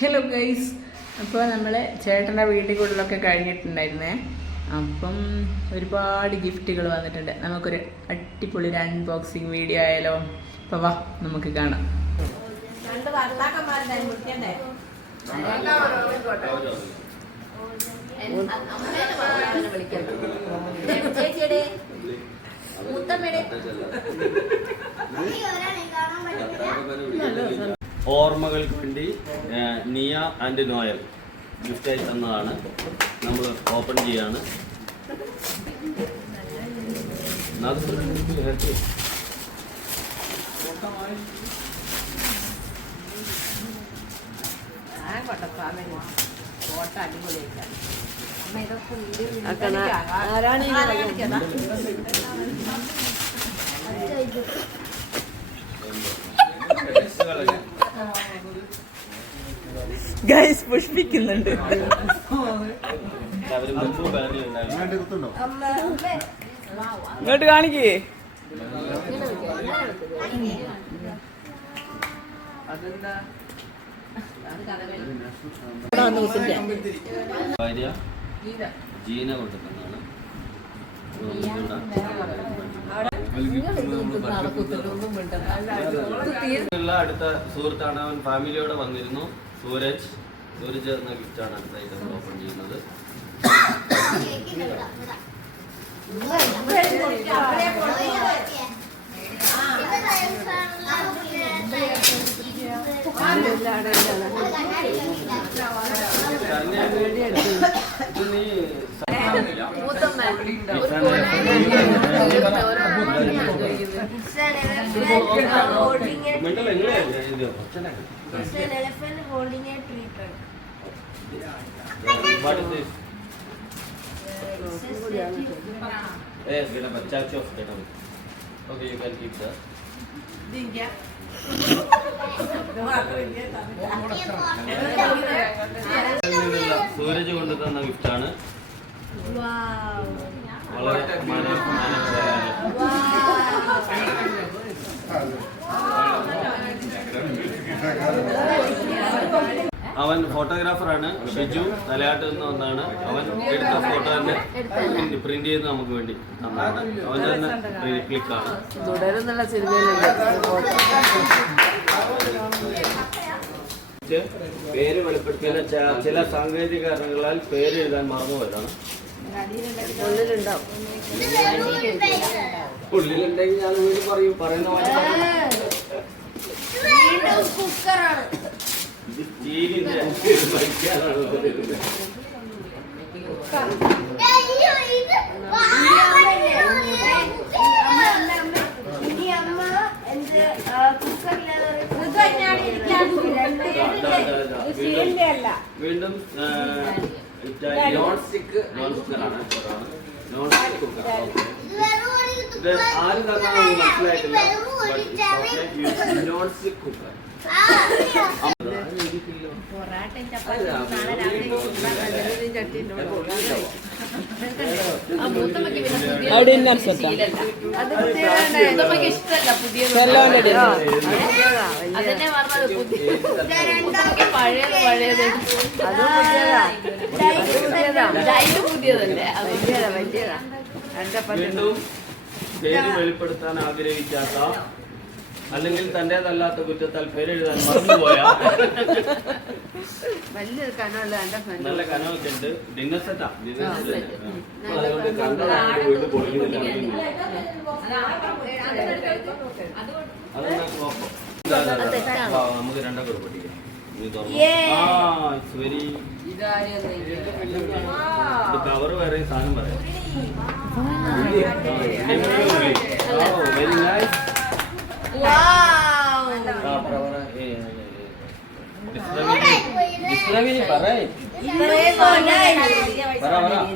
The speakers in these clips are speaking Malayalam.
ഹലോ ഗൈസ്, അപ്പോൾ നമ്മൾ ചേട്ടൻ്റെ വീട്ടിൽ കൂടുതലൊക്കെ കഴിഞ്ഞിട്ടുണ്ടായിരുന്നേ. അപ്പം ഒരുപാട് ഗിഫ്റ്റുകൾ വന്നിട്ടുണ്ട്. നമുക്കൊരു അടിപൊളി ഒരു അൺബോക്സിങ് വീഡിയോ ആയാലോ? അപ്പോൾ വാ നമുക്ക് കാണാം. ഓർമ്മകൾക്ക് വേണ്ടി നിയ ആൻഡ് നോയൽ ഗിഫ്റ്റായി തന്നതാണ്. നമ്മൾ ഓപ്പൺ ചെയ്യാണ്. ഗൈസ് പുഷ്പിക്കുന്നുണ്ട്. ഇങ്ങോട്ട് കാണിക്കേ. ഭാര്യ ജീന കൊടുക്കുന്നതാണ്. അടുത്ത സുഹൃത്താണ്. അവൻ ഫാമിലിയോടെ വന്നിരുന്നു. സൂരജ് എന്ന ഗിഫ്റ്റാണ് അടുത്തായിട്ട് നമ്മൾ ഓപ്പൺ ചെയ്യുന്നത്. What is this? Yes, get a charge of get up. Okay, you can keep that. Sooraj കൊണ്ടുതന്ന ഗിഫ്റ്റാണ്. വളരെ അവൻ ഫോട്ടോഗ്രാഫറാണ്. ഷിജു തലയാട്ടിൽ നിന്ന് വന്നാണ്. അവൻ എടുത്ത ഫോട്ടോ തന്നെ പ്രിന്റ് ചെയ്ത് നമുക്ക് വേണ്ടി തന്നാണ്. അവൻ തന്നെ ക്ലിക്കാണ്. പേര് വെളിപ്പെടുത്തിയ ചില സാങ്കേതിക കാരണങ്ങളാൽ പേര് എഴുതാൻ മറന്നുപോയതാണ്. ഉള്ളിലുണ്ടെങ്കിൽ ഞാൻ വീട് പറയും. പറയുന്ന വീണ്ടും നോൺ സ്റ്റിക്ക് കുക്കറാണ്. ഇത് ആരും തന്നാണ് മനസ്സിലായിട്ടില്ല. Non stick cooker. വീണ്ടും പേര് വെളിപ്പെടുത്താൻ ആഗ്രഹിക്കാത്ത അല്ലെങ്കിൽ തന്റേതല്ലാത്ത കുറ്റത്താൽ പേരെഴുതാൻ മറന്നുപോയ നല്ല കനവൊക്കെ ഉണ്ട്. ഡിന്നർ സെറ്റാ. അതുകൊണ്ട് കണ്ടതാണ് വീട് പൊളിക്കുന്നില്ല. നമുക്ക് രണ്ടൊക്കെ പഠിക്കാം. വെരി കവർ വേറെ സാധനം പറയാം. Very nice.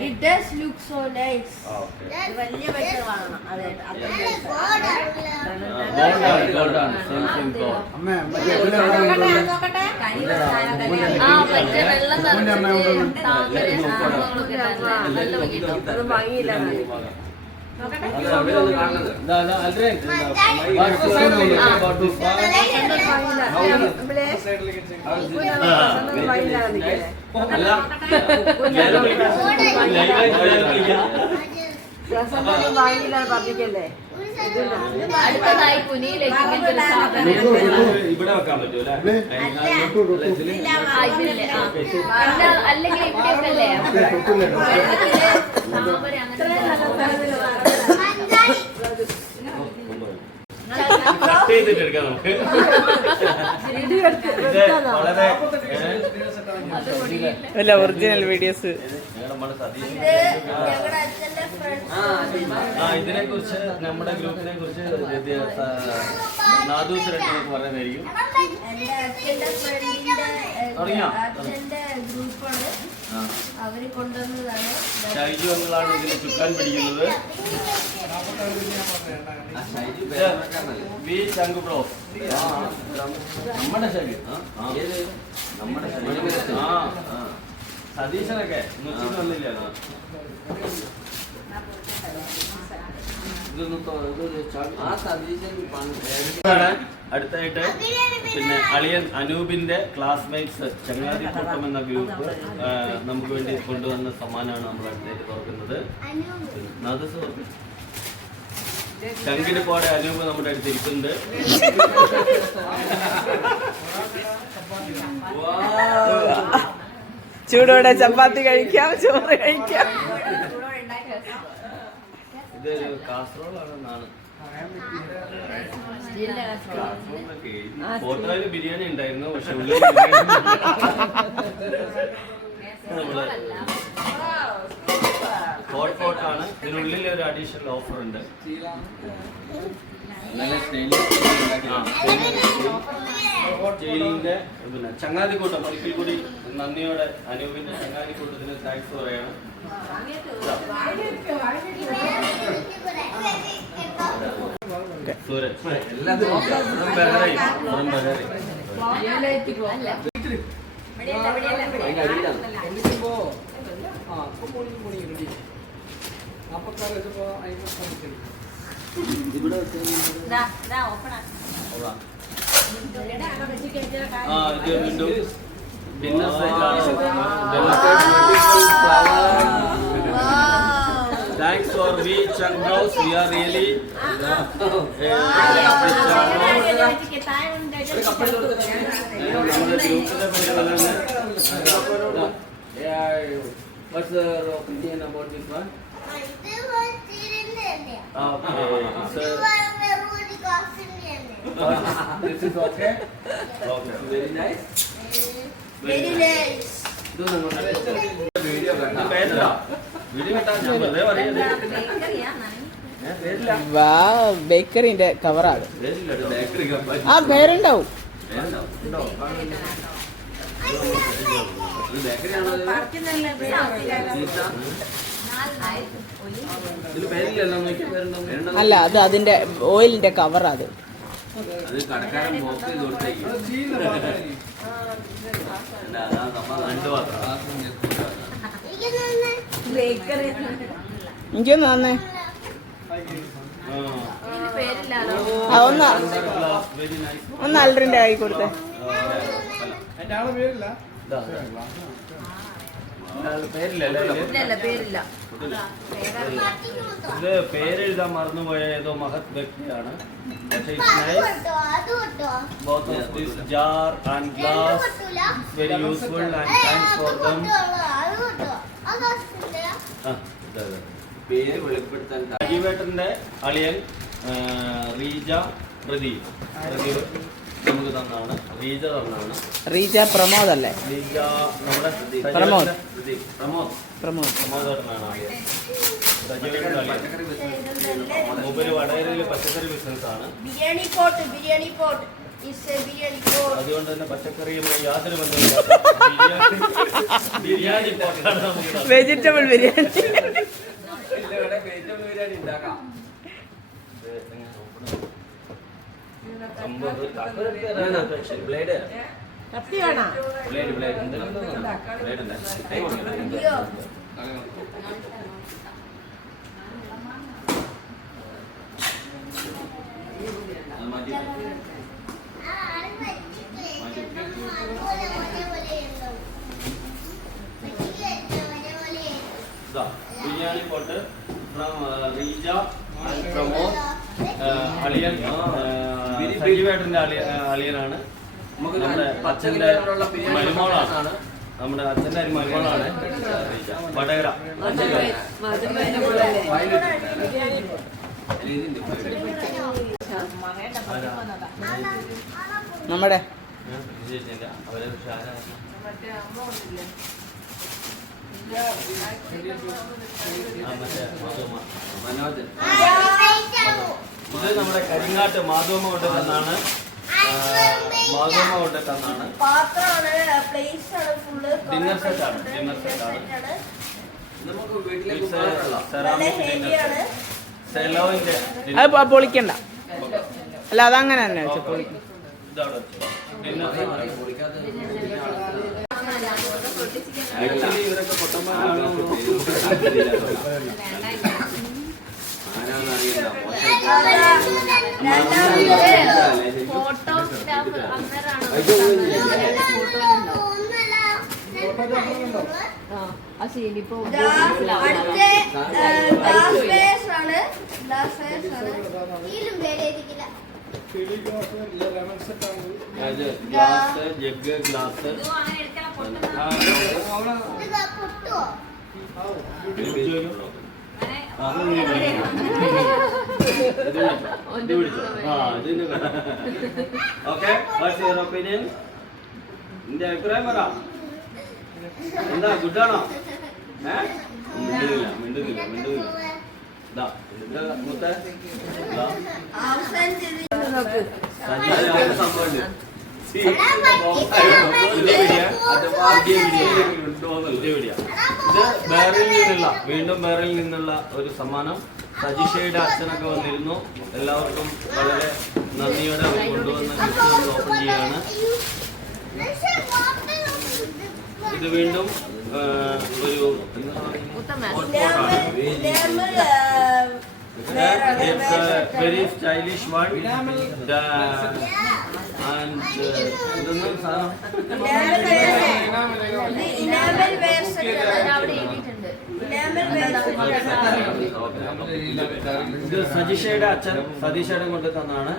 It does look so nice. അടുത്തതായി കുനിയിലേക്ക് ഇങ്ങനത്തെ ഒരു സാധനം ഇവിടെ വെക്കാൻ പറ്റൂല. അല്ലെങ്കിൽ ഇവിടെയൊക്കെ അല്ലേ താമര കട്ട് ചെയ്തിട്ട് എടുക്കാം നമുക്ക്. ഇത് വളരെ അല്ല ഒറിജിനൽ വീഡിയോസ്. നമ്മുടെ സതീഷ് ഞങ്ങളുടെ അച്ഛന്റെ ഫ്രണ്ട്സ് ഇതിനെ കുറിച്ച് നമ്മുടെ ഗ്രൂപ്പിനെ കുറിച്ച് നാദൂസരൊക്കെ പറയുന്നതായിരിക്കും. എന്റെ അച്ഛന്റെ ഫ്രണ്ടിന്റെ അച്ഛന്റെ ഗ്രൂപ്പാണ്. അവര് കൊണ്ടുവന്നതാണ്. ഷൈജു അങ്ങളാണ് ഇതിന് ചുക്കാൻ പിടിക്കുന്നത്. വി ശംഖു ബ്രോ നമ്മുടെ ഷൈജു നമ്മുടെ സതീശനൊക്കെ വന്നില്ലല്ലോ. അടുത്തായിട്ട് പിന്നെ അളിയൻ അനൂപിന്റെ ക്ലാസ്മേറ്റ്സ് ചങ്ങാതിക്കൂട്ടം എന്ന ഗ്രൂപ്പ് നമുക്ക് വേണ്ടി കൊണ്ടുവന്ന സമ്മാനമാണ് നമ്മൾ അടുത്തായിട്ട് തുറക്കുന്നത്. ചങ്കിടിപ്പോടെ അനൂപ് നമ്മുടെ അടുത്ത് ഇരിക്കുന്നുണ്ട്. ചൂടോടെ ചപ്പാത്തി കഴിക്കാം, ചോറ് കഴിക്കാം. ഇത് കാസർഗോഡാണെന്നാണ്. ഫോട്ടോയില് ബിരിയാണി ഉണ്ടായിരുന്നു, പക്ഷെ ഉള്ളിൽ നമ്മള് ഹോട്ട് പോട്ടാണ്. ഇതിനുള്ളിൽ ഒരു അഡീഷണൽ ഓഫർ ഉണ്ട്. ജയിലിന്റെ പിന്നെ ചങ്ങാതിക്കൂട്ടം ഒരിക്കൽ കൂടി നന്ദിയോടെ അനൂപിന്റെ ചങ്ങാതിക്കൂട്ടത്തിന് താങ്ക്സ് പറയാണ്. Sooraj dinner Thanks for we Chung Bros. We are really what's your opinion about this one? This is okay? Okay. Very nice. Very nice. Video കെട്ടാൻ ഞാൻ വെറുതെ പറയുന്നത്. വാ ബേക്കറിന്റെ കവറാണ്. ബേക്കറി ആ പേരുണ്ടാവും. അല്ല അത് അതിന്റെ ഓയിലിന്റെ കവറാ. അത് കടക്കാരൻ ബോക്സ് ചെയ്ത് കൊടുത്തേക്ക്. എനിക്കൊന്ന് വന്നേ. ഒന്ന് അൽറിന്റെ ആയി കൊടുത്തേ. ഇത് പേരെഴുതാൻ മറന്നുപോയ ഏതോ മഹത് വ്യക്തിയാണ്. Both of this jar and glass is very useful and thanks for them. പേര് വെളിപ്പെടുത്താൻ അജീവേട്ടന്റെ അളിയൻ റീജ പ്രദീപ് നമുക്ക് തന്നാണ്. റീജ തന്നാണ്. റീജ പ്രമോദ് അല്ലേ? റീജ നമ്മുടെ പ്രമോദ് പ്രമോദ് പ്രമോദേട്ടനാണ് അളിയൻ. സജീവേട്ടന്റെ അളിയൻ. മൂപ്പര് വടകരയിലെ പച്ചക്കറി ബിസിനസ് ആണ്. ബിരിയാണി പോട്ട് ബിരിയാണി പോട്ട് അതുകൊണ്ട് തന്നെ പച്ചക്കറിയുമായി യാതൊരു ബന്ധമില്ല. ബിരിയാണി പോട്ടാണ് നമുക്ക്. Vegetable biryani. Biryani pot from Reeja Pramod അളിയൻ സജീവേട്ടന്റെ അളിയനാണ്. നമ്മുടെ അച്ഛന്റെ മരുമോളാണ്. നമ്മുടെ അച്ഛന്റെ മരുമോളാണ് റീജ വടകര. നമ്മുടെ അവരെ ഇത് നമ്മുടെ കരിങ്ങാട്ട് മാധവമ്മ കൊണ്ടുവന്നാണ്. മാധവമ്മ കൊണ്ടുവന്നാണ്. ഡിന്നർ സെറ്റാണ്. സെലോവിന്റെ അത് പൊളിക്കണ്ട. അല്ല അതങ്ങനെ തന്നെ വെച്ചു പൊളിക്കും. ആക്ച്വലി ഇവരൊക്കെ പൊട്ടന്മാരാണോ? ഫോട്ടോഗ്രാഫർ അന്നേരാണ് ആ ശരിപ്പോ glass jug glass okay. What's your opinion? നിന്റെ അഭിപ്രായം പറ. എന്താ ഗുഡാണോ? മിണ്ടുന്നില്ല. വീണ്ടും ബേറിൽ നിന്നുള്ള ഒരു സമ്മാനം. സജിഷയുടെ അച്ഛനൊക്കെ വന്നിരുന്നു. എല്ലാവർക്കും വളരെ നന്ദിയോടെ അവർ കൊണ്ടുവന്ന ഗിഫ്റ്റ് ഓപ്പൺ ചെയ്യാണ്. ഇത് വീണ്ടും ഒരു വെരി സ്റ്റൈലിഷ് വൺ. ഇതൊന്നും സാധനം ഇത് സജിഷയുടെ അച്ഛൻ സതീഷയുടെ കൊണ്ട് തന്നാണ്.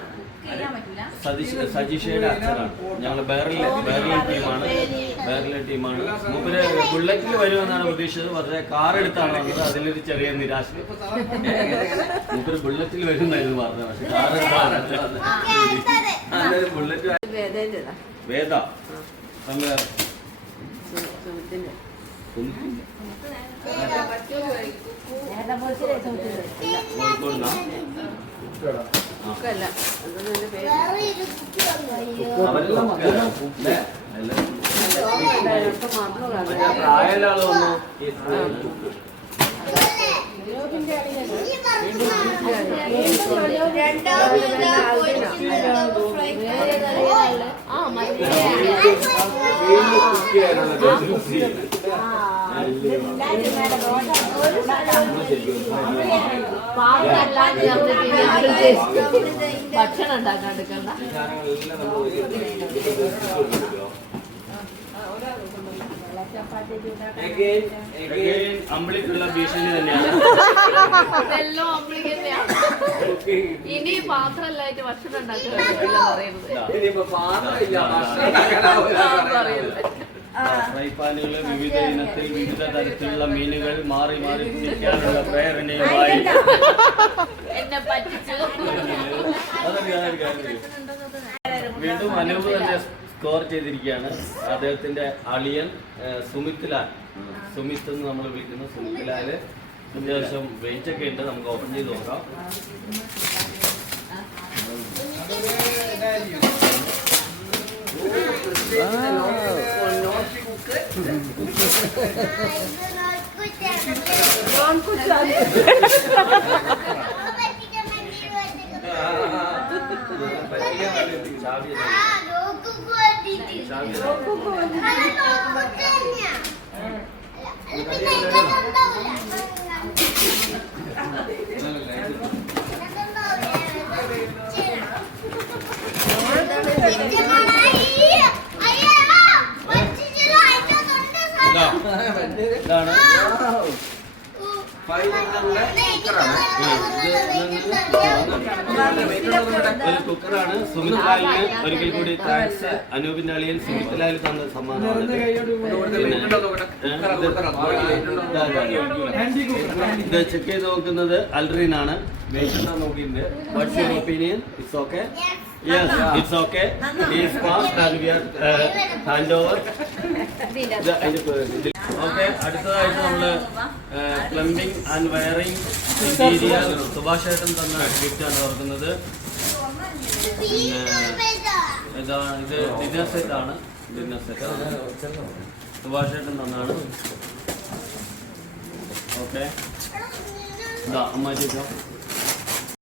സജിഷയുടെ അച്ഛനാണ്. ഞങ്ങൾ ബേറിലെ ടീമാണ്. മൂപ്പര് ബുള്ളറ്റിൽ വരുമെന്നാണ് പ്രതീക്ഷിച്ചത്. പക്ഷേ കാർ എടുത്താണ് വന്നത്. അതിലൊരു ചെറിയ നിരാശ. മൂപ്പര് ബുള്ളറ്റിൽ വരുന്നായിരുന്നു പറഞ്ഞത്. പക്ഷെ കാർ എടുത്താണ് ബുള്ളറ്റ്. വേദ പ്രായമുള്ള ആളൊന്നു ഭക്ഷണം ഉണ്ടാക്കാണ്ടിരിക്കണ്ട. അമ്പിളിക്കുള്ള ഭീഷണി തന്നെയാണ്. ഇതെല്ലാം അമ്പിളി തന്നെയാണ്. ഇനി പാത്രമല്ലായിട്ട് ഭക്ഷണം ഉണ്ടാക്കാൻ പറയുന്നത്. ഫ്രൈ പാനുകൾ വിവിധ ഇനത്തിൽ വിവിധ തരത്തിലുള്ള മീനുകൾ മാറി മാറി ചിരിക്കാനുള്ള പ്രേരണയുമായി എന്നെ പറ്റിച്ചു. വീണ്ടും അനൂപ് തന്നെ സ്കോർ ചെയ്തിരിക്കുകയാണ്. അദ്ദേഹത്തിന്റെ അളിയൻ സുമിത് ലാൽ, സുമിത്ത് എന്ന് നമ്മൾ വിളിക്കുന്ന സുമിത് ലാല് അത്യാവശ്യം വെയിറ്റ് ഒക്കെ ഉണ്ട്. നമുക്ക് ഓപ്പൺ ചെയ്ത് നോക്കാം. ഇതാണ് ഒരു കുക്കറാണ്. സുമിത്ലാലിന് ഒരിക്കൽ കൂടി താങ്ക്സ്. അനൂപിന്റെ അളിയൻ സുമിത്ലാലിൽ തന്ന സമ്മാനമാണ്. ഇത് ചെക്ക് ചെയ്ത് നോക്കുന്നത് അൽറീൻ ആണ്. നോക്കിയിട്ടുണ്ട്. What's your opinion? It's okay. Yes, it's okay. Is fast and we are hand over. Okay, അടുത്തതായിട്ട് നമ്മള് plumbing and wiring interior Subhash ചേട്ടൻ തന്ന ഗിഫ്റ്റാണ് ഓർക്കുന്നത്. പിന്നെ ഇതാണ്, ഇത് ഡിന്നർ സെറ്റ് ആണ്. ഡിന്നർ സെറ്റ് സുഭാഷ് ചേട്ടൻ തന്നാണ്. ഓക്കെ, അമ്മ ചോദിച്ചോ.